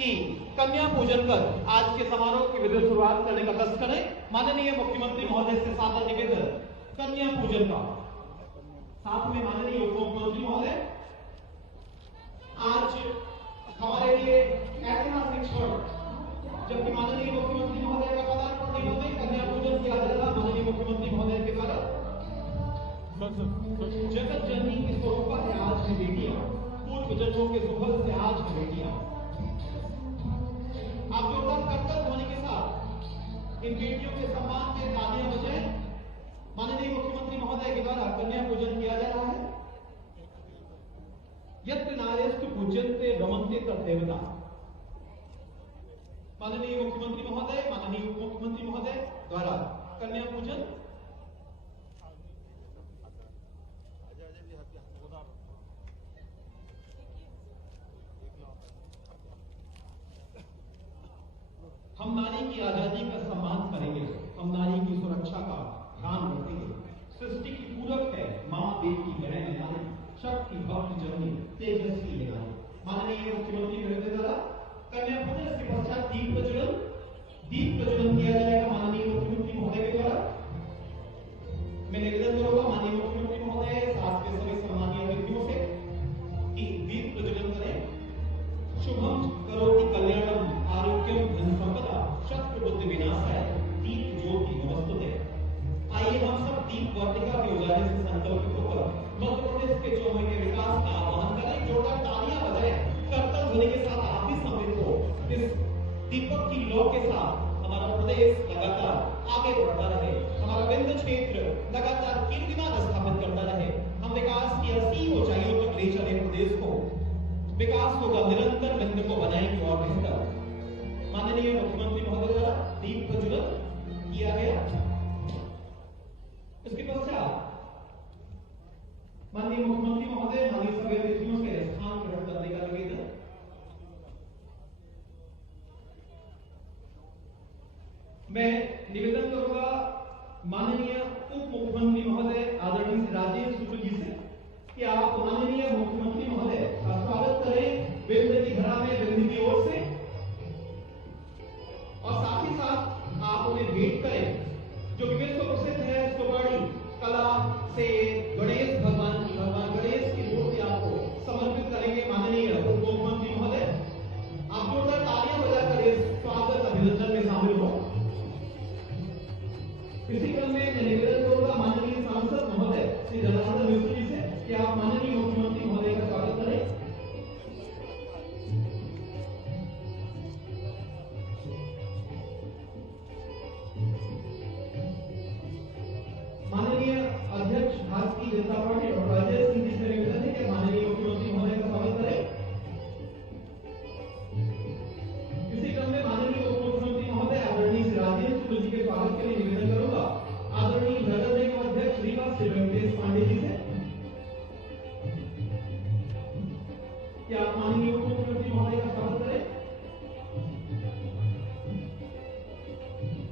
कि कन्या पूजन कर आज के समारोह की विधिवत शुरुआत करने का कष्ट करें। माननीय मुख्यमंत्री महोदय से सादर निवेदन कन्या पूजन का। साथ में माननीय उप मुख्यमंत्री महोदय, आज हमारे लिए ऐतिहासिक क्षण, जबकि माननीय मुख्यमंत्री महोदय का पदार्पण नहीं होते कन्या पूजन किया जा रहा माननीय मुख्यमंत्री महोदय के द्वारा। जगत जननी की स्वरूपा है आज की बेटियां, पूर्व जन्मों के सुफल से आज की बेटियां। आप जोरदार करतब ध्वनि के साथ इन बेटियों के सम्मान में तालियां बजाएं। माननीय मुख्यमंत्री महोदय के द्वारा कन्या पूजन किया जा रहा है। यत्र नारेस्तु पूज्यन्ते रमन्ते तद्देवता। माननीय मुख्यमंत्री महोदय, माननीय उप मुख्यमंत्री महोदय द्वारा कन्या पूजन। हम नारी की आजादी का सम्मान करेंगे, हम नारी की सुरक्षा का ध्यान रखेंगे। सृष्टि की पूरक है मां देव की बहन नारी, शक्ति भक्त जननी तेजस्वी ले नारी। माननीय मुख्यमंत्री महोदय द्वारा कन्या पूजन के पश्चात दीप प्रज्वलन किया जाएगा माननीय मुख्यमंत्री महोदय के द्वारा। मैं निवेदन करूंगा माननीय मुख्यमंत्री महोदय साथ के सभी सम्मानीय अतिथियों से कि दीप प्रज्वलन करें। शुभम करोति कल्याणम आरोग्यम धन संपदा शत्रु बुद्धि विनाशाय दीप ज्योति नमस्तुते। आइए हम सब दीप वाटिका के उजाले से संकल्पित होकर मध्य प्रदेश के चौमुखी के विकास का आह्वान करें। जोरदार तालियां बजाएं। करतब ध्वनि के साथ आप भी सम्मिलित हो। इस दीपक की लौ के साथ हमारा प्रदेश लगातार आगे बढ़ता रहे, हमारा विंध्य क्षेत्र लगातार कीर्तिमान स्थापित करता रहे। हम विकास की असीम ऊंचाइयों तक ले चले प्रदेश को। विकास होगा निरंतर, विंध्य को बनाएंगे और बेहतर। माननीय मुख्यमंत्री महोदय द्वारा दीप प्रज्वलन किया गया। इसके पश्चात माननीय मुख्यमंत्री महोदय माननीय सभी अतिथियों से स्थान ग्रहण करने का निवेदन। मैं निवेदन करूंगा माननीय उप मुख्यमंत्री महोदय आदरणीय राजेश शुक्ल जी से कि आप माननीय मुख्यमंत्री महोदय का स्वागत करें विंध्य की धरा में, विंध्य की ओर से, और साथ ही साथ आप उन्हें भेंट करें जो विश्व प्रसिद्ध है सुवर्णी कला से गणेश भगवान गणेश की मूर्ति आपको समर्पित करेंगे माननीय उप मुख्यमंत्री महोदय। आप जोरदार तालियां बजाकर इस स्वागत अभिनंदन में शामिल हो। इसी क्रम में मैं निवेदन करूंगा माननीय सांसद महोदय श्री जनार्दन मिश्र जी से कि आप माननीय मुख्यमंत्री महोदय का स्वागत करें। माननीय अध्यक्ष भारतीय जनता पार्टी डॉक्टर अजय सिंह जी से निवेदन है कि माननीय मुख्यमंत्री महोदय का स्वागत करें। इसी क्रम में माननीय उप मुख्यमंत्री महोदय आदरणीय श्री राजेश शुक्ल जी के स्वागत के लिए निवेदन करूंगा आदरणीय नगर निगम अध्यक्ष रीवा श्री वेंकटेश पांडे जी से कि आप माननीय उप मुख्यमंत्री महोदय का स्वागत करें।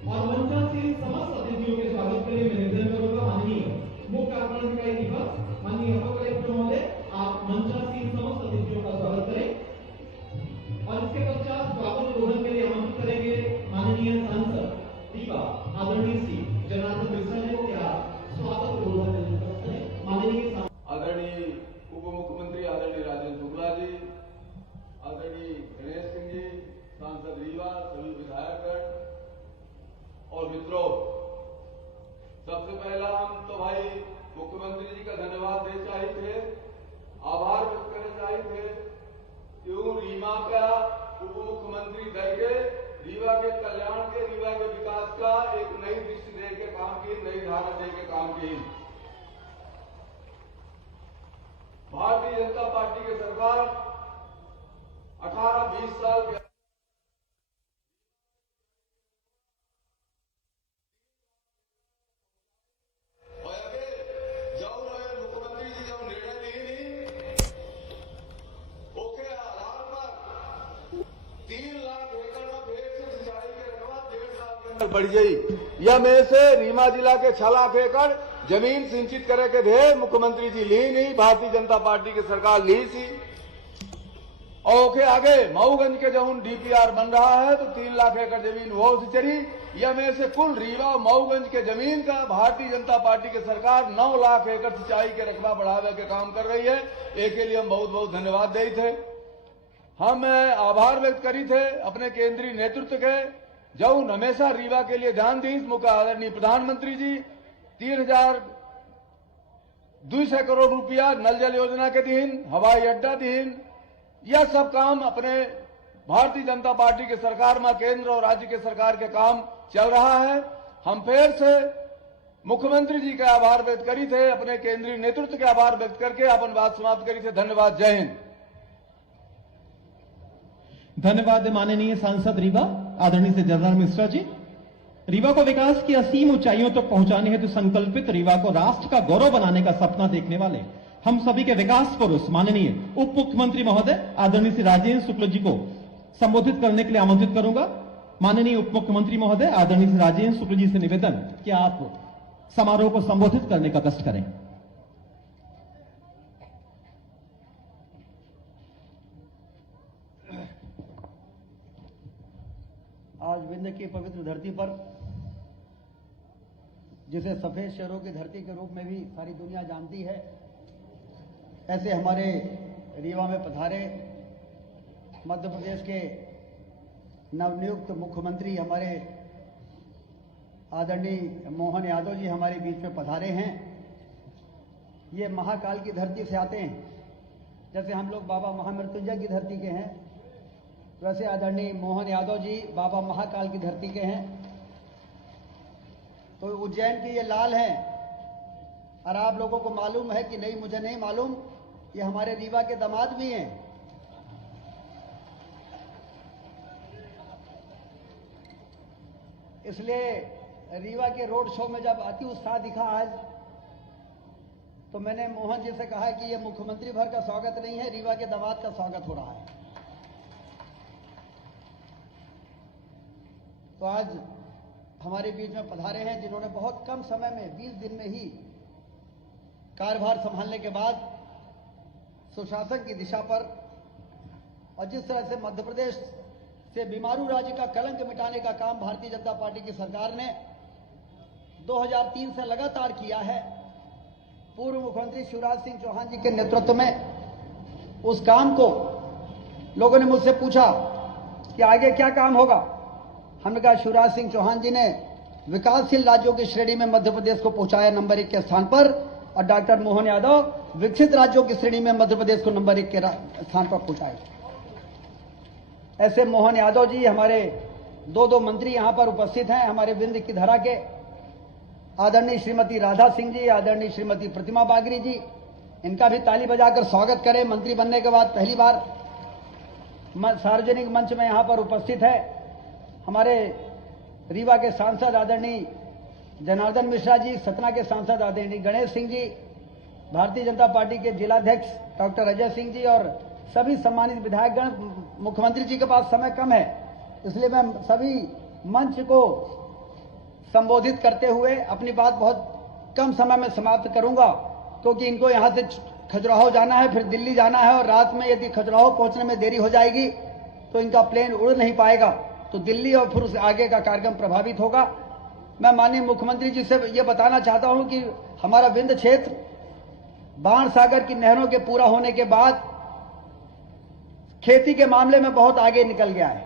और मंचासीन समस्त अतिथियों के स्वागत के लिए मैं निवेदन करूंगा माननीय मुख्य कार्यक्रम अधिकारी दिवस माननीय अपर कलेक्टर महोदय, आप मंचासीन समस्त अतिथियों का स्वागत करें। और इसके पश्चात स्वागत उद्बोधन के लिए आमंत्रित करेंगे माननीय सांसद रीवा आदरणीय श्री जनार्दन मिश्रा जी को। क्या स्वागत उद्बोधन करें माननीय आदरणीय उप मुख्यमंत्री आदरणीय राजेश शुक्ला जी, आदरणीय गणेश सिंह जी, सांसद रीवा, सभी विधायकगण और मित्रों, सबसे पहला हम तो भाई मुख्यमंत्री जी का धन्यवाद दे चाहिए थे, आभार व्यक्त करना चाहिए थे। क्यों रीवा का उप मुख्यमंत्री दल के रीवा के कल्याण के, रीवा के विकास का एक नई दृष्टि दे के काम की, नई धारा दे के काम की। भारतीय जनता पार्टी की सरकार 18-20 साल के मुख्यमंत्री जी जब निर्णय नहीं ओके आधार पर 3 लाख एकड़ में भेड़ से सिंचाई के रकबा 1.5 साल के अंदर बढ़ गई। यह में से रीवा जिला के 6 लाख एकड़ जमीन सिंचित करे के थे, मुख्यमंत्री जी ली नहीं, भारतीय जनता पार्टी की सरकार ली थी। और के आगे मऊगंज के जौन डीपीआर बन रहा है तो 3 लाख एकड़ जमीन वो से चली। यह में से कुल रीवा और मऊगंज के जमीन का भारतीय जनता पार्टी की सरकार 9 लाख एकड़ सिंचाई के रकबा बढ़ावे के काम कर रही है। एक के लिए हम बहुत बहुत धन्यवाद दे थे। हम आभार व्यक्त करी थे अपने केंद्रीय नेतृत्व के जौन हमेशा रीवा के लिए ध्यान दी। मुख्य आदरणीय प्रधानमंत्री जी 3,200 करोड़ रुपया नल जल योजना के दिन, हवाई अड्डा दिन, यह सब काम अपने भारतीय जनता पार्टी की सरकार में केंद्र और राज्य के सरकार के काम चल रहा है। हम फिर से मुख्यमंत्री जी का आभार व्यक्त करी थे, अपने केंद्रीय नेतृत्व के आभार व्यक्त करके अपन बात समाप्त करी थे। धन्यवाद। जय हिंद। धन्यवाद माननीय सांसद रीवा आदरणीय से जयराम मिश्रा जी। रीवा को विकास की असीम ऊंचाइयों तक पहुंचाने हेतु संकल्पित रीवा को राष्ट्र का गौरव बनाने का सपना देखने वाले हम सभी के विकास पुरुष माननीय उप मुख्यमंत्री महोदय आदरणीय श्री राजेंद्र शुक्ल जी को संबोधित करने के लिए आमंत्रित करूंगा। माननीय उप मुख्यमंत्री महोदय आदरणीय श्री राजेंद्र शुक्ल जी से निवेदन कि आप समारोह को संबोधित करने का कष्ट करें। आज विंध्य की पवित्र धरती पर, जिसे सफेद शेरों की धरती के रूप में भी सारी दुनिया जानती है, ऐसे हमारे रीवा में पधारे मध्य प्रदेश के नवनियुक्त मुख्यमंत्री हमारे आदरणीय मोहन यादव जी हमारे बीच में पधारे हैं। ये महाकाल की धरती से आते हैं। जैसे हम लोग बाबा महामृत्युंजय की धरती के हैं, वैसे आदरणीय मोहन यादव जी बाबा महाकाल की धरती के हैं। तो उज्जैन के ये लाल हैं, और आप लोगों को मालूम है कि नहीं मुझे नहीं मालूम, ये हमारे रीवा के दामाद भी हैं। इसलिए रीवा के रोड शो में जब अति उत्साह दिखा आज, तो मैंने मोहन जी से कहा कि ये मुख्यमंत्री भर का स्वागत नहीं है, रीवा के दामाद का स्वागत हो रहा है। तो आज हमारे बीच में पधारे हैं जिन्होंने बहुत कम समय में 20 दिन में ही कार्यभार संभालने के बाद सुशासन की दिशा पर, और जिस तरह से मध्य प्रदेश से बीमारू राज्य का कलंक मिटाने का काम भारतीय जनता पार्टी की सरकार ने 2003 से लगातार किया है, पूर्व मुख्यमंत्री शिवराज सिंह चौहान जी के नेतृत्व में उस काम को लोगों ने मुझसे पूछा कि आगे क्या काम होगा। हमने कहा शिवराज सिंह चौहान जी ने विकासशील राज्यों की श्रेणी में मध्य प्रदेश को पहुंचाया नंबर 1 के स्थान पर, और डॉक्टर मोहन यादव विकसित राज्यों की श्रेणी में मध्य प्रदेश को नंबर 1 के स्थान पर पहुंचाए। ऐसे मोहन यादव जी हमारे दो मंत्री यहां पर उपस्थित हैं, हमारे विंध्य की धरा के आदरणीय श्रीमती राधा सिंह जी, आदरणीय श्रीमती प्रतिमा बागरी जी, इनका भी ताली बजाकर स्वागत करें। मंत्री बनने के बाद पहली बार सार्वजनिक मंच में यहां पर उपस्थित है। हमारे रीवा के सांसद आदरणीय जनार्दन मिश्रा जी, सतना के सांसद आदरणीय गणेश सिंह जी, भारतीय जनता पार्टी के जिलाध्यक्ष डॉक्टर अजय सिंह जी, और सभी सम्मानित विधायकगण। मुख्यमंत्री जी के पास समय कम है, इसलिए मैं सभी मंच को संबोधित करते हुए अपनी बात बहुत कम समय में समाप्त करूंगा, क्योंकि इनको यहां से खजुराहो जाना है, फिर दिल्ली जाना है, और रात में यदि खजुराहो पहुंचने में देरी हो जाएगी तो इनका प्लेन उड़ नहीं पाएगा, तो दिल्ली और फिर उससे आगे का कार्यक्रम प्रभावित होगा। मैं माननीय मुख्यमंत्री जी से यह बताना चाहता हूं कि हमारा विंध्य क्षेत्र बाण सागर की नहरों के पूरा होने के बाद खेती के मामले में बहुत आगे निकल गया है,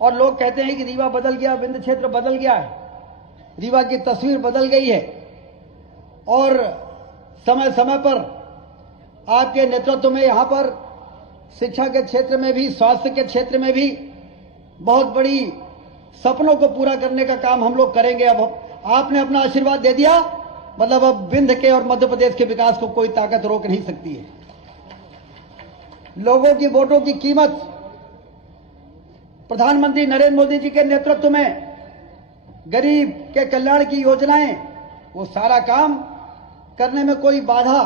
और लोग कहते हैं कि रीवा बदल गया, विंध्य क्षेत्र बदल गया है। रीवा की तस्वीर बदल गई है, और समय समय पर आपके नेतृत्व में यहां पर शिक्षा के क्षेत्र में भी, स्वास्थ्य के क्षेत्र में भी बहुत बड़ी सपनों को पूरा करने का काम हम लोग करेंगे। अब आपने अपना आशीर्वाद दे दिया, मतलब अब विंध्य के और मध्य प्रदेश के विकास को कोई ताकत रोक नहीं सकती है। लोगों की वोटों की कीमत प्रधानमंत्री नरेंद्र मोदी जी के नेतृत्व में गरीब के कल्याण की योजनाएं, वो सारा काम करने में कोई बाधा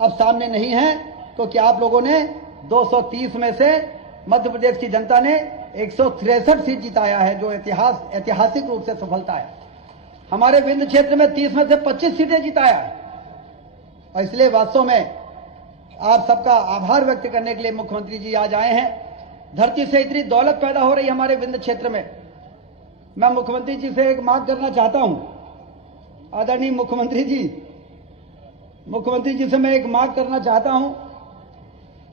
अब सामने नहीं है, क्योंकि आप लोगों ने 230 में से मध्य प्रदेश की जनता ने 163 सीट जिताया है, जो ऐतिहासिक रूप से सफलता है। हमारे विंध्य क्षेत्र में 30 में से 25 सीटें जिताया है, और इसलिए वास्तव में आप सबका आभार व्यक्त करने के लिए मुख्यमंत्री जी आज आए हैं। धरती से इतनी दौलत पैदा हो रही है हमारे विंध्य क्षेत्र में। मैं मुख्यमंत्री जी से एक मांग करना चाहता हूं। आदरणीय मुख्यमंत्री जी से मैं एक मांग करना चाहता हूं।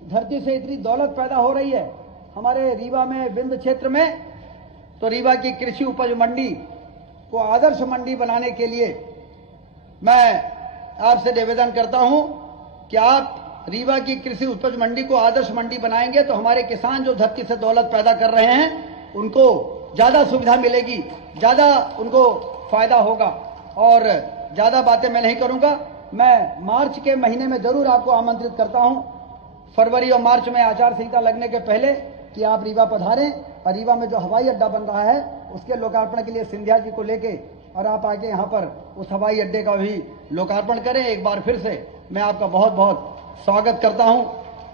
धरती से इतनी दौलत पैदा हो रही है हमारे रीवा में, विंध्य क्षेत्र में, तो रीवा की कृषि उपज मंडी को आदर्श मंडी बनाने के लिए मैं आपसे निवेदन करता हूं कि आप रीवा की कृषि उपज मंडी को आदर्श मंडी बनाएंगे तो हमारे किसान जो धरती से दौलत पैदा कर रहे हैं उनको ज्यादा सुविधा मिलेगी, ज्यादा उनको फायदा होगा। और ज्यादा बातें मैं नहीं करूंगा। मैं मार्च के महीने में जरूर आपको आमंत्रित करता हूं, फरवरी और मार्च में आचार संहिता लगने के पहले, कि आप रीवा पधारें और रीवा में जो हवाई अड्डा बन रहा है उसके लोकार्पण के लिए सिंधिया जी को लेके और आप आके यहां पर उस हवाई अड्डे का भी लोकार्पण करें। एक बार फिर से मैं आपका बहुत बहुत स्वागत करता हूं,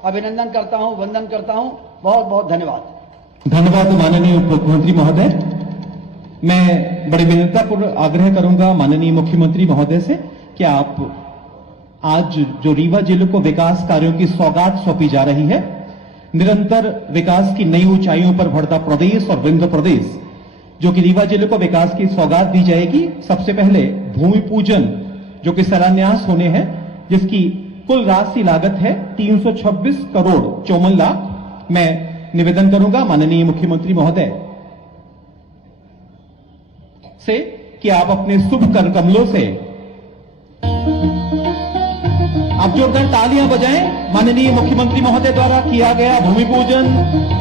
अभिनंदन करता हूं, वंदन करता हूं। बहुत बहुत धन्यवाद। धन्यवाद माननीय उप मुख्यमंत्री महोदय। मैं बड़े विनम्रतापूर्वक आग्रह करूंगा माननीय मुख्यमंत्री महोदय से कि आप आज जो रीवा जिले को विकास कार्यों की सौगात सौंपी जा रही है, निरंतर विकास की नई ऊंचाइयों पर बढ़ता प्रदेश और विंध्य प्रदेश, जो कि रीवा जिले को विकास की सौगात दी जाएगी। सबसे पहले भूमि पूजन जो कि शिलान्यास होने हैं, जिसकी कुल राशि लागत है 326 करोड़ 54 लाख। मैं निवेदन करूंगा माननीय मुख्यमंत्री महोदय से कि आप अपने शुभ कर कमलों से आप जोरदार तालियां बजाएं। माननीय मुख्यमंत्री महोदय द्वारा किया गया भूमि पूजन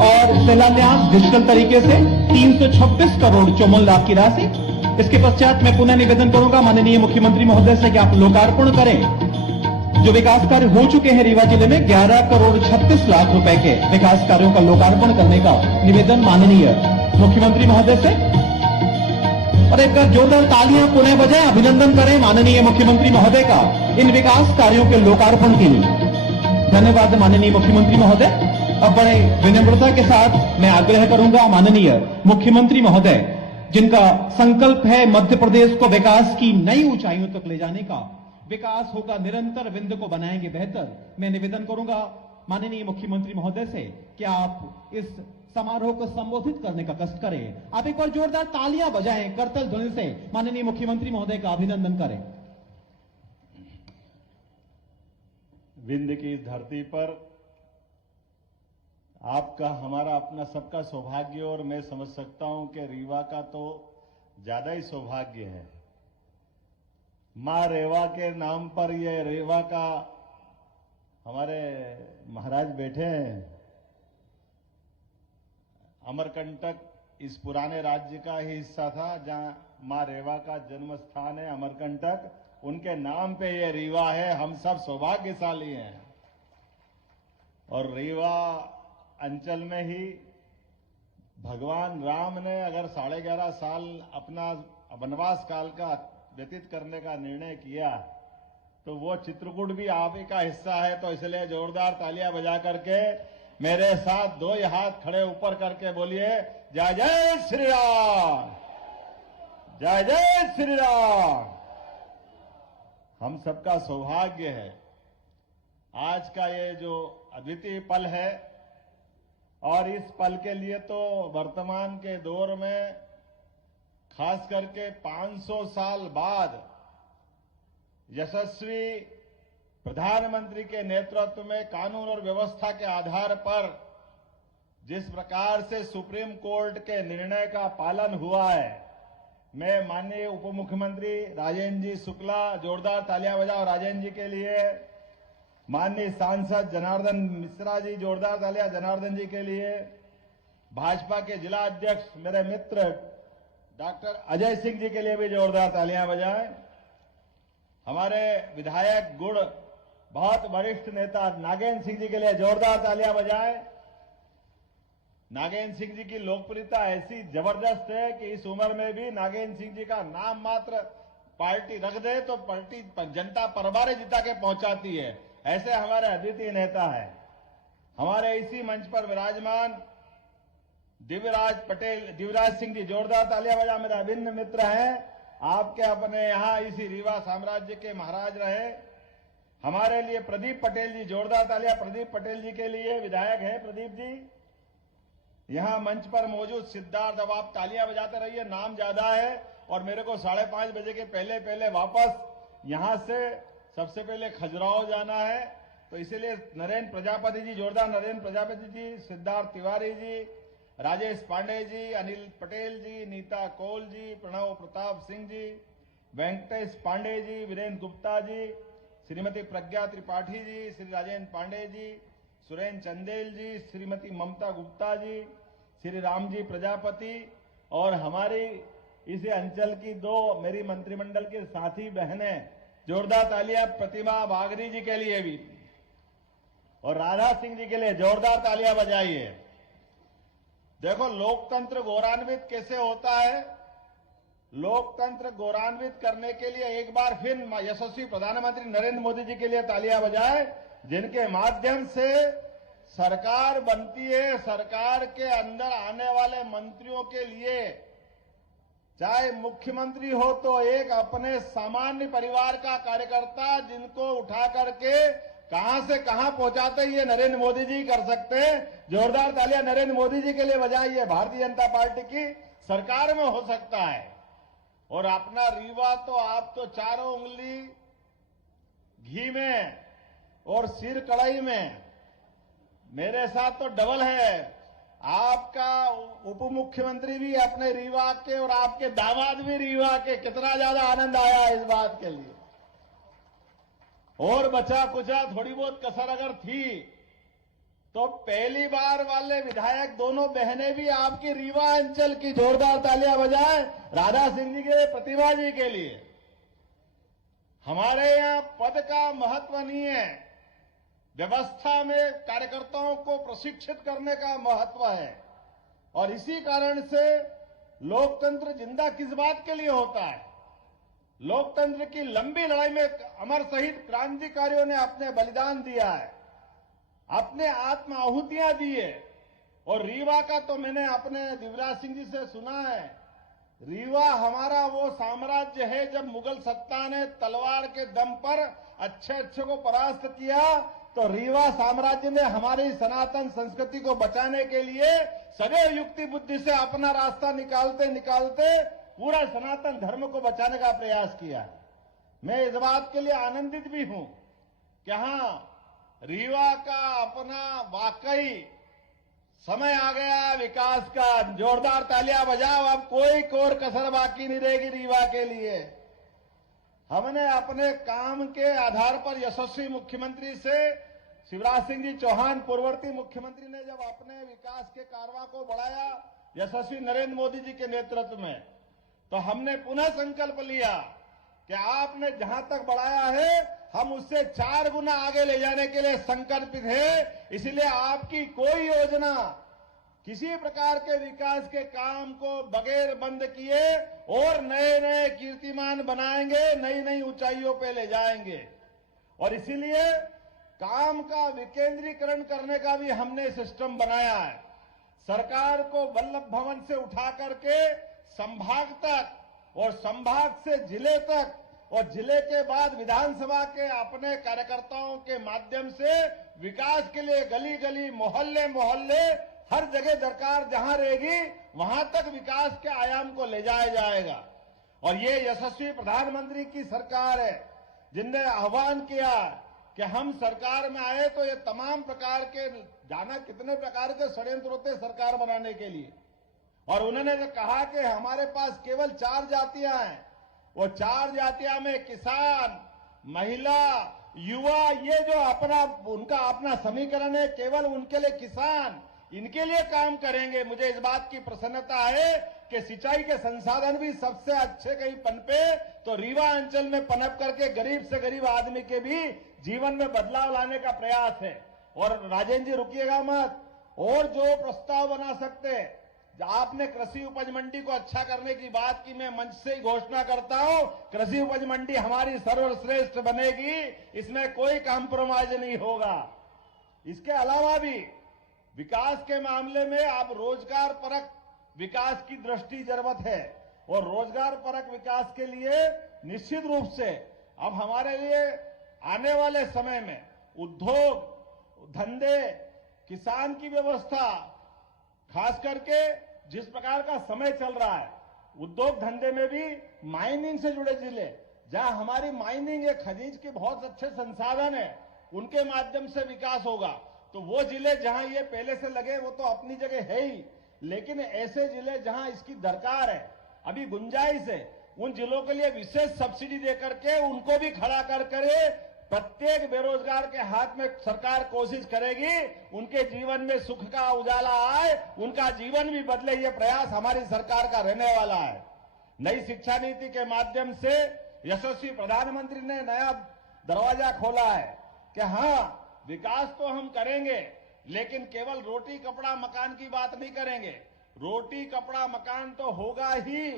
और शिलान्यास डिजिटल तरीके से 326 करोड़ 54 लाख की राशि। इसके पश्चात मैं पुनः निवेदन करूंगा माननीय मुख्यमंत्री महोदय से कि आप लोकार्पण करें जो विकास कार्य हो चुके हैं रीवा जिले में 11 करोड़ 36 लाख रुपए के विकास कार्यों का लोकार्पण करने का निवेदन माननीय मुख्यमंत्री महोदय से। और एक बार जोरदार तालियां पुनः बजाएं, अभिनंदन करें माननीय मुख्यमंत्री महोदय का इन विकास कार्यों के लोकार्पण के लिए। धन्यवाद माननीय मुख्यमंत्री महोदय। अब बड़े विनम्रता के साथ मैं आग्रह करूंगा माननीय मुख्यमंत्री महोदय, जिनका संकल्प है मध्य प्रदेश को विकास की नई ऊंचाइयों तक ले जाने का, विकास होगा निरंतर, विंध्य को बनाएंगे बेहतर। मैं निवेदन करूंगा माननीय मुख्यमंत्री महोदय से कि आप इस समारोह को संबोधित करने का कष्ट करें। आप एक बार जोरदार तालियां बजाएं, करतल ध्वनि से माननीय मुख्यमंत्री महोदय का अभिनंदन करें। विंध्य की धरती पर आपका, हमारा, अपना सबका सौभाग्य, और मैं समझ सकता हूं कि रीवा का तो ज्यादा ही सौभाग्य है। मां रेवा के नाम पर ये रेवा का हमारे महाराज बैठे हैं। अमरकंटक इस पुराने राज्य का ही हिस्सा था जहां मां रेवा का जन्म स्थान है, अमरकंटक। उनके नाम पे ये रीवा है। हम सब सौभाग्यशाली हैं। और रीवा अंचल में ही भगवान राम ने अगर 11.5 साल अपना वनवास काल का व्यतीत करने का निर्णय किया, तो वो चित्रकूट भी आप ही का हिस्सा है। तो इसलिए जोरदार तालियां बजा करके मेरे साथ 2 हाथ खड़े ऊपर करके बोलिए, जय जय श्री राम, जय जय श्री राम। हम सबका सौभाग्य है आज का ये जो अद्वितीय पल है। और इस पल के लिए तो वर्तमान के दौर में खास करके 500 साल बाद यशस्वी प्रधानमंत्री के नेतृत्व में कानून और व्यवस्था के आधार पर जिस प्रकार से सुप्रीम कोर्ट के निर्णय का पालन हुआ है, मैं माननीय उप मुख्यमंत्री राजेंद्र जी शुक्ला, जोरदार तालियां बजाओ राजेंद्र जी के लिए। माननीय सांसद जनार्दन मिश्रा जी, जोरदार तालियां जनार्दन जी के लिए। भाजपा के जिला अध्यक्ष मेरे मित्र डॉक्टर अजय सिंह जी के लिए भी जोरदार तालियां बजाएं। हमारे विधायक गुड़ बहुत वरिष्ठ नेता नागेंद्र सिंह जी के लिए जोरदार तालियां बजाएं। नागेंद्र सिंह जी की लोकप्रियता ऐसी जबरदस्त है कि इस उम्र में भी नागेंद्र सिंह जी का नाम मात्र पार्टी रख दे तो पार्टी जनता परवारे जिता के पहुंचाती है। ऐसे हमारे अद्वितीय नेता है। हमारे इसी मंच पर विराजमान दिव्यराज सिंह जी, जोरदार तालियां बजा, मेरे अभिन्न मित्र हैं। आपके अपने यहां इसी रीवा साम्राज्य के महाराज रहे। हमारे लिए प्रदीप पटेल जी, जोरदार तालियां प्रदीप पटेल जी के लिए। विधायक है प्रदीप जी, यहां मंच पर मौजूद सिद्धार्थ, अब आप तालियां बजाते रहिए, नाम ज्यादा है और मेरे को 5:30 बजे के पहले वापस यहां से सबसे पहले खजुराहो जाना है, तो इसीलिए नरेंद्र प्रजापति जी, जोरदार नरेंद्र प्रजापति जी, सिद्धार्थ तिवारी जी, राजेश पांडे जी, अनिल पटेल जी, नीता कौल जी, प्रणव प्रताप सिंह जी, वेंकटेश पांडे जी, वीरेंद्र गुप्ता जी, श्रीमती प्रज्ञा त्रिपाठी जी, श्री राजेंद्र पांडे जी, सुरेंद्र चंदेल जी, श्रीमती ममता गुप्ता जी, श्री रामजी प्रजापति और हमारी इस अंचल की 2 मेरी मंत्रिमंडल के साथी बहनें, जोरदार तालियां प्रतिमा बागरी जी के लिए भी और राधा सिंह जी के लिए जोरदार तालियां बजाइए। देखो लोकतंत्र गौरवान्वित कैसे होता है। लोकतंत्र गौरवान्वित करने के लिए एक बार फिर यशस्वी प्रधानमंत्री नरेंद्र मोदी जी के लिए तालियां बजाएं, जिनके माध्यम से सरकार बनती है। सरकार के अंदर आने वाले मंत्रियों के लिए, चाहे मुख्यमंत्री हो तो एक अपने सामान्य परिवार का कार्यकर्ता, जिनको उठा करके कहां से कहां पहुंचाते ये नरेंद्र मोदी जी कर सकते हैं। जोरदार तालियां नरेंद्र मोदी जी के लिए बजाइए। भारतीय जनता पार्टी की सरकार में हो सकता है। और अपना रीवा तो आप तो चारों उंगली घी में और सिर कढ़ाई में, मेरे साथ तो डबल है। आपका उप मुख्यमंत्री भी अपने रीवा के और आपके दामाद भी रीवा के, कितना ज्यादा आनंद आया इस बात के लिए। और बचा कुचा थोड़ी बहुत कसर अगर थी तो पहली बार वाले विधायक दोनों बहनें भी आपकी रीवा अंचल की, जोरदार तालियां बजाएं राधा सिंह जी के, प्रतिभा जी के लिए। हमारे यहां पद का महत्व नहीं है, व्यवस्था में कार्यकर्ताओं को प्रशिक्षित करने का महत्व है। और इसी कारण से लोकतंत्र जिंदा किस बात के लिए होता है। लोकतंत्र की लंबी लड़ाई में अमर शहीद क्रांतिकारियों ने अपने बलिदान दिया है, अपने आत्म आहुतियां दी है। और रीवा का तो मैंने अपने दिवराज सिंह जी से सुना है, रीवा हमारा वो साम्राज्य है जब मुगल सत्ता ने तलवार के दम पर अच्छे को परास्त किया, तो रीवा साम्राज्य ने हमारी सनातन संस्कृति को बचाने के लिए सदैव युक्ति बुद्धि से अपना रास्ता निकालते निकालते पूरा सनातन धर्म को बचाने का प्रयास किया। मैं इस बात के लिए आनंदित भी हूं कि हां, रीवा का अपना वाकई समय आ गया विकास का। जोरदार तालियां बजाओ, अब कोई कोर कसर बाकी नहीं रहेगी रीवा के लिए। हमने अपने काम के आधार पर यशस्वी मुख्यमंत्री से शिवराज सिंह जी चौहान, पूर्ववर्ती मुख्यमंत्री ने जब अपने विकास के कारवां को बढ़ाया यशस्वी नरेंद्र मोदी जी के नेतृत्व में, तो हमने पुनः संकल्प लिया कि आपने जहां तक बढ़ाया है हम उससे 4 गुना आगे ले जाने के लिए संकल्पित है। इसलिए आपकी कोई योजना, किसी प्रकार के विकास के काम को बगैर बंद किए और नए नए कीर्तिमान बनाएंगे, नई नई ऊंचाइयों पे ले जाएंगे। और इसीलिए काम का विकेंद्रीकरण करने का भी हमने सिस्टम बनाया है। सरकार को वल्लभ भवन से उठा करके संभाग तक और संभाग से जिले तक और जिले के बाद विधानसभा के अपने कार्यकर्ताओं के माध्यम से विकास के लिए गली गली, मोहल्ले मोहल्ले, हर जगह दरकार जहां रहेगी वहां तक विकास के आयाम को ले जाया जाएगा। और ये यशस्वी प्रधानमंत्री की सरकार है जिनने आह्वान किया कि हम सरकार में आए तो ये तमाम प्रकार के, जाना कितने प्रकार के षड्यंत्र होते सरकार बनाने के लिए। और उन्होंने जो कहा कि हमारे पास केवल 4 जातियां हैं, वो 4 जातियां में किसान, महिला, युवा, ये जो उनका अपना समीकरण है, केवल उनके लिए किसान, इनके लिए काम करेंगे। मुझे इस बात की प्रसन्नता है कि सिंचाई के संसाधन भी सबसे अच्छे कहीं पनपे तो रीवा अंचल में पनप करके गरीब से गरीब आदमी के भी जीवन में बदलाव लाने का प्रयास है। और राजेंद्र जी रुकिएगा मत, और जो प्रस्ताव बना सकते, आपने कृषि उपज मंडी को अच्छा करने की बात की, मैं मंच से ही घोषणा करता हूं, कृषि उपज मंडी हमारी सर्वश्रेष्ठ बनेगी, इसमें कोई कॉम्प्रोमाइज नहीं होगा। इसके अलावा भी विकास के मामले में अब रोजगार परक विकास की दृष्टि जरूरत है। और रोजगार परक विकास के लिए निश्चित रूप से अब हमारे लिए आने वाले समय में उद्योग धंधे, किसान की व्यवस्था, खास करके जिस प्रकार का समय चल रहा है, उद्योग धंधे में भी माइनिंग से जुड़े जिले, जहां हमारी माइनिंग है, खनिज के बहुत अच्छे संसाधन है, उनके माध्यम से विकास होगा। तो वो जिले जहां ये पहले से लगे वो तो अपनी जगह है ही, लेकिन ऐसे जिले जहां इसकी दरकार है, अभी गुंजाइश है, उन जिलों के लिए विशेष सब्सिडी देकर के उनको भी खड़ा कर करे प्रत्येक बेरोजगार के हाथ में सरकार कोशिश करेगी उनके जीवन में सुख का उजाला आए, उनका जीवन भी बदले। ये प्रयास हमारी सरकार का रहने वाला है। नई शिक्षा नीति के माध्यम से यशस्वी प्रधानमंत्री ने नया दरवाजा खोला है कि हाँ, विकास तो हम करेंगे, लेकिन केवल रोटी कपड़ा मकान की बात नहीं करेंगे। रोटी कपड़ा मकान तो होगा ही,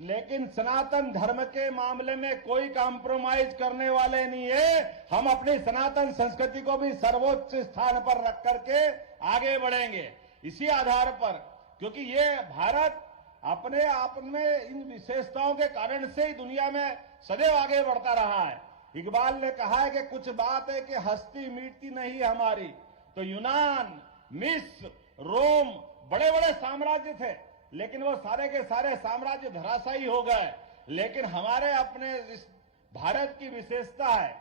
लेकिन सनातन धर्म के मामले में कोई कॉम्प्रोमाइज करने वाले नहीं है। हम अपनी सनातन संस्कृति को भी सर्वोच्च स्थान पर रख करके आगे बढ़ेंगे इसी आधार पर, क्योंकि ये भारत अपने आप में इन विशेषताओं के कारण से ही दुनिया में सदैव आगे बढ़ता रहा है। इकबाल ने कहा है कि कुछ बात है कि हस्ती मिटती नहीं हमारी। तो यूनान, मिस्र, रोम बड़े बड़े साम्राज्य थे, लेकिन वो सारे के सारे साम्राज्य धराशायी हो गए। लेकिन हमारे अपने इस भारत की विशेषता है,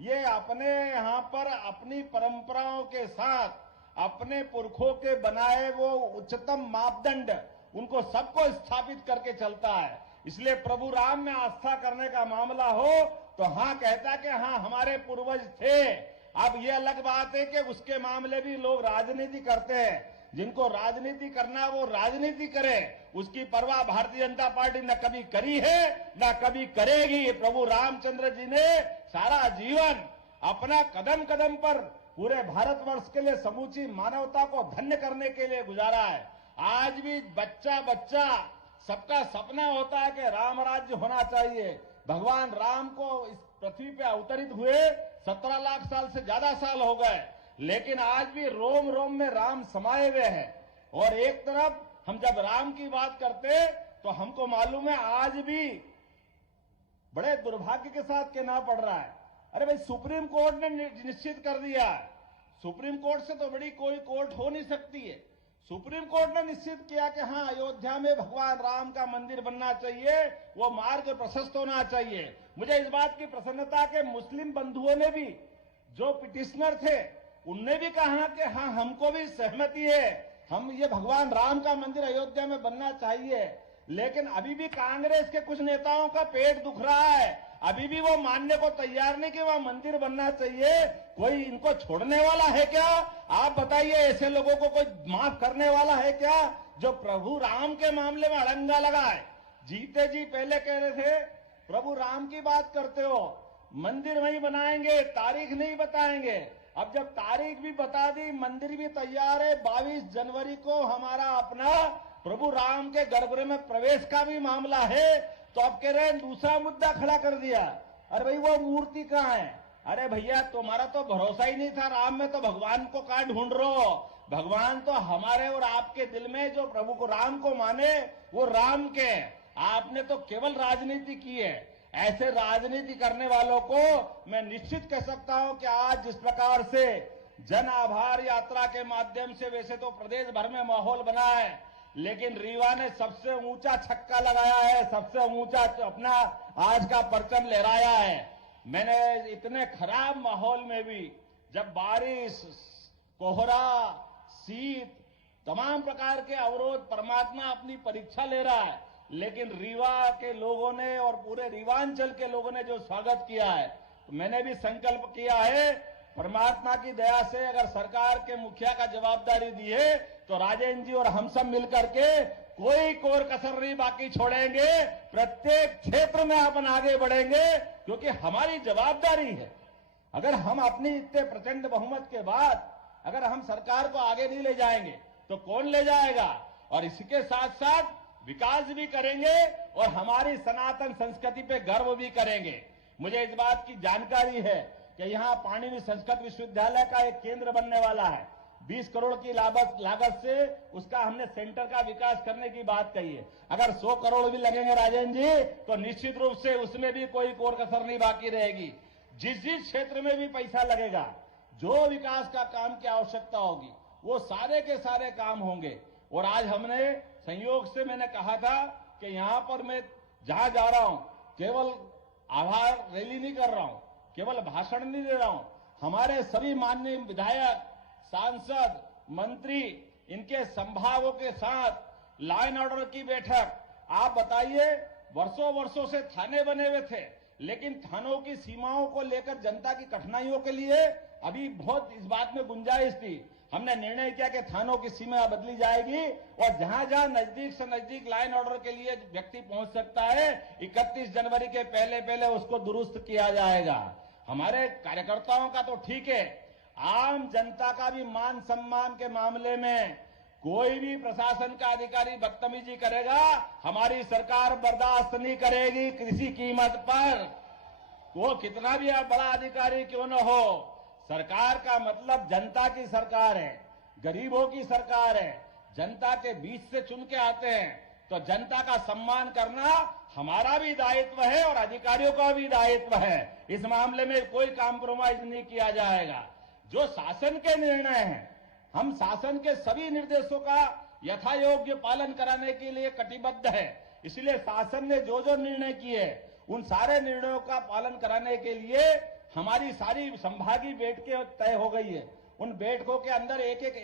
ये अपने यहां पर अपनी परंपराओं के साथ अपने पुरखों के बनाए वो उच्चतम मापदंड, उनको सबको स्थापित करके चलता है। इसलिए प्रभु राम में आस्था करने का मामला हो तो हाँ कहता कि हाँ हमारे पूर्वज थे। अब ये अलग बात है कि उसके मामले भी लोग राजनीति करते हैं। जिनको राजनीति करना वो राजनीति करे, उसकी परवाह भारतीय जनता पार्टी न कभी करी है न कभी करेगी। प्रभु रामचंद्र जी ने सारा जीवन अपना कदम कदम पर पूरे भारतवर्ष के लिए, समूची मानवता को धन्य करने के लिए गुजारा है। आज भी बच्चा बच्चा सबका सपना होता है कि राम राज्य होना चाहिए। भगवान राम को इस पृथ्वी पे अवतरित हुए 17 लाख साल से ज्यादा साल हो गए, लेकिन आज भी रोम रोम में राम समाये हुए हैं। और एक तरफ हम जब राम की बात करते तो हमको मालूम है आज भी बड़े दुर्भाग्य के साथ कहना पड़ रहा है, अरे भाई सुप्रीम कोर्ट ने निश्चित कर दिया है। सुप्रीम कोर्ट से तो बड़ी कोई कोर्ट हो नहीं सकती है। सुप्रीम कोर्ट ने निश्चित किया कि हाँ, अयोध्या में भगवान राम का मंदिर बनना चाहिए, वो मार्ग प्रशस्त होना चाहिए। मुझे इस बात की प्रसन्नता के मुस्लिम बंधुओं ने भी, जो पिटिशनर थे, उनने भी कहा कि हाँ हमको भी सहमति है, हम ये भगवान राम का मंदिर अयोध्या में बनना चाहिए। लेकिन अभी भी कांग्रेस के कुछ नेताओं का पेट दुख रहा है, अभी भी वो मानने को तैयार नहीं कि वहां मंदिर बनना चाहिए। कोई इनको छोड़ने वाला है क्या? आप बताइए, ऐसे लोगों को कोई माफ करने वाला है क्या जो प्रभु राम के मामले में अड़ंगा लगाए? जीते जी पहले कह रहे थे प्रभु राम की बात करते हो, मंदिर वहीं बनाएंगे, तारीख नहीं बताएंगे। अब जब तारीख भी बता दी, मंदिर भी तैयार है, 22 जनवरी को हमारा अपना प्रभु राम के गर्भगृह में प्रवेश का भी मामला है, तो अब कह रहे हैं दूसरा मुद्दा खड़ा कर दिया। अरे भाई वो मूर्ति कहाँ है? अरे भैया तुम्हारा तो भरोसा ही नहीं था राम में, तो भगवान को कहाँ ढूंढ रहे हो? भगवान तो हमारे और आपके दिल में, जो प्रभु को राम को माने वो राम के। आपने तो केवल राजनीति की है। ऐसे राजनीति करने वालों को मैं निश्चित कह सकता हूं कि आज जिस प्रकार से जन आभार यात्रा के माध्यम से वैसे तो प्रदेश भर में माहौल बना है, लेकिन रीवा ने सबसे ऊंचा छक्का लगाया है, सबसे ऊंचा अपना आज का परचम लहराया है। मैंने इतने खराब माहौल में भी, जब बारिश, कोहरा, शीत, तमाम प्रकार के अवरोध, परमात्मा अपनी परीक्षा ले रहा है, लेकिन रीवा के लोगों ने और पूरे रीवांचल के लोगों ने जो स्वागत किया है, तो मैंने भी संकल्प किया है परमात्मा की दया से अगर सरकार के मुखिया का जवाबदारी दी है तो राजेंद्र जी और हम सब मिलकर के कोई कोर कसर नहीं बाकी छोड़ेंगे। प्रत्येक क्षेत्र में अपन आगे बढ़ेंगे, क्योंकि हमारी जवाबदारी है। अगर हम अपनी इतने प्रचंड बहुमत के बाद अगर हम सरकार को आगे नहीं ले जाएंगे तो कौन ले जाएगा? और इसके साथ साथ विकास भी करेंगे और हमारी सनातन संस्कृति पे गर्व भी करेंगे। मुझे इस बात की जानकारी है कि यहाँ पाणिनि संस्कृत विश्वविद्यालय का एक केंद्र बनने वाला है। 20 करोड़ की लागत से उसका हमने सेंटर का विकास करने की बात कही है। अगर 100 करोड़ भी लगेंगे राजेंद्र जी, तो निश्चित रूप से उसमें भी कोई कोर कसर नहीं बाकी रहेगी। जिस जिस क्षेत्र में भी पैसा लगेगा, जो विकास का काम की आवश्यकता होगी, वो सारे के सारे काम होंगे। और आज हमने संयोग से मैंने कहा था कि यहां पर मैं जहां जा रहा हूं केवल आभार रैली नहीं कर रहा हूं, केवल भाषण नहीं दे रहा हूं। हमारे सभी माननीय विधायक, सांसद, मंत्री, इनके संभागों के साथ लॉ एंड ऑर्डर की बैठक। आप बताइए, वर्षों वर्षों से थाने बने हुए थे, लेकिन थानों की सीमाओं को लेकर जनता की कठिनाइयों के लिए अभी बहुत इस बात में गुंजाइश थी। हमने निर्णय किया कि थानों की सीमा बदली जाएगी और जहां जहां नजदीक से नजदीक लॉ एंड ऑर्डर के लिए व्यक्ति पहुंच सकता है, 31 जनवरी के पहले पहले उसको दुरुस्त किया जाएगा। हमारे कार्यकर्ताओं का तो ठीक है, आम जनता का भी मान सम्मान के मामले में कोई भी प्रशासन का अधिकारी बदतमीजी करेगा, हमारी सरकार बर्दाश्त नहीं करेगी किसी कीमत पर। वो कितना भी बड़ा अधिकारी क्यों न हो, सरकार का मतलब जनता की सरकार है, गरीबों की सरकार है, जनता के बीच से चुन के आते हैं, तो जनता का सम्मान करना हमारा भी दायित्व है और अधिकारियों का भी दायित्व है। इस मामले में कोई कॉम्प्रोमाइज नहीं किया जाएगा। जो शासन के निर्णय हैं, हम शासन के सभी निर्देशों का यथायोग्य पालन कराने के लिए कटिबद्ध है। इसलिए शासन ने जो जो निर्णय किए, उन सारे निर्णयों का पालन कराने के लिए हमारी सारी संभागीय बैठकें तय हो गई है। उन बैठकों के अंदर एक एक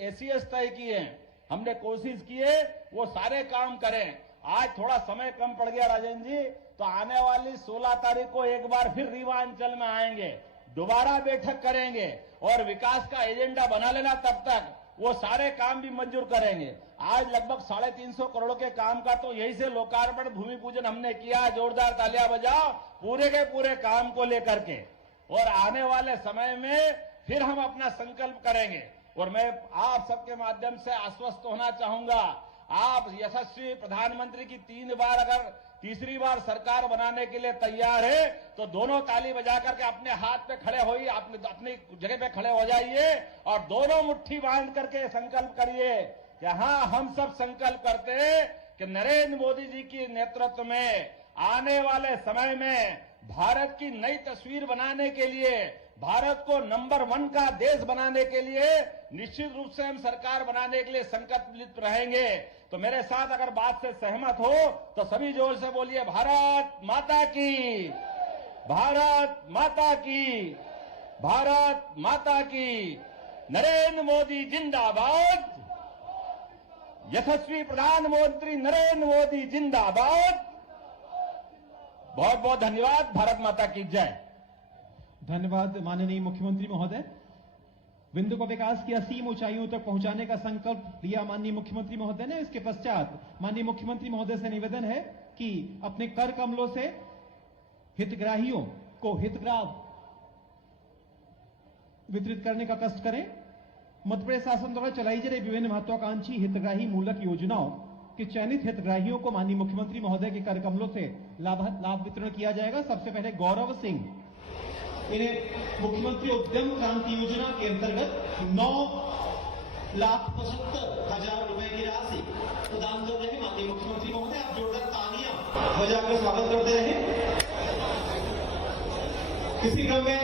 एसीएस तय किए हैं। हमने कोशिश की है वो सारे काम करें। आज थोड़ा समय कम पड़ गया राजेंद्र जी, तो आने वाली 16 तारीख को एक बार फिर रीवा अंचल में आएंगे, दोबारा बैठक करेंगे और विकास का एजेंडा बना लेना। तब तक वो सारे काम भी मंजूर करेंगे। आज लगभग 350 करोड़ के काम का तो यही से लोकार्पण, भूमि पूजन हमने किया। जोरदार तालियां बजाओ पूरे के पूरे काम को लेकर के। और आने वाले समय में फिर हम अपना संकल्प करेंगे। और मैं आप सबके माध्यम से आश्वस्त होना चाहूंगा, आप यशस्वी प्रधानमंत्री की 3 बार अगर तीसरी बार सरकार बनाने के लिए तैयार है, तो दोनों ताली बजा करके अपने हाथ पे खड़े होइए, अपनी जगह पे खड़े हो जाइए और दोनों मुट्ठी बांध करके संकल्प करिए कि हाँ, हम सब संकल्प करते हैं कि नरेंद्र मोदी जी के नेतृत्व में आने वाले समय में भारत की नई तस्वीर बनाने के लिए, भारत को नंबर 1 का देश बनाने के लिए निश्चित रूप से हम सरकार बनाने के लिए संकल्पित रहेंगे। तो मेरे साथ अगर बात से सहमत हो तो सभी जोर से बोलिए, भारत माता की, भारत माता की, भारत माता की। नरेंद्र मोदी जिंदाबाद, यशस्वी प्रधानमंत्री नरेंद्र मोदी जिंदाबाद। बहुत बहुत धन्यवाद। भारत माता की जय। धन्यवाद माननीय मुख्यमंत्री महोदय। बिंदु को विकास की असीम ऊंचाइयों तक पहुंचाने का संकल्प लिया माननीय मुख्यमंत्री महोदय ने। इसके पश्चात माननीय मुख्यमंत्री महोदय से निवेदन है कि अपने कर कमलों से हितग्राहियों को हितग्राह वितरित करने का कष्ट करें। मध्यप्रदेश शासन द्वारा चलाई जा रही विभिन्न महत्वाकांक्षी हितग्राही मूलक योजनाओं के चयनित हितग्राहियों को माननीय मुख्यमंत्री महोदय के कर कमलों से लाभ वितरण किया जाएगा। सबसे पहले गौरव सिंह, इन्हें मुख्यमंत्री उद्यम क्रांति योजना के अंतर्गत 9,75,000 रुपए की राशि प्रदान कर रहे हैं माननीय मुख्यमंत्री महोदय। आप जोरदार तालियां बजाकर स्वागत करते रहे। इसी क्रम में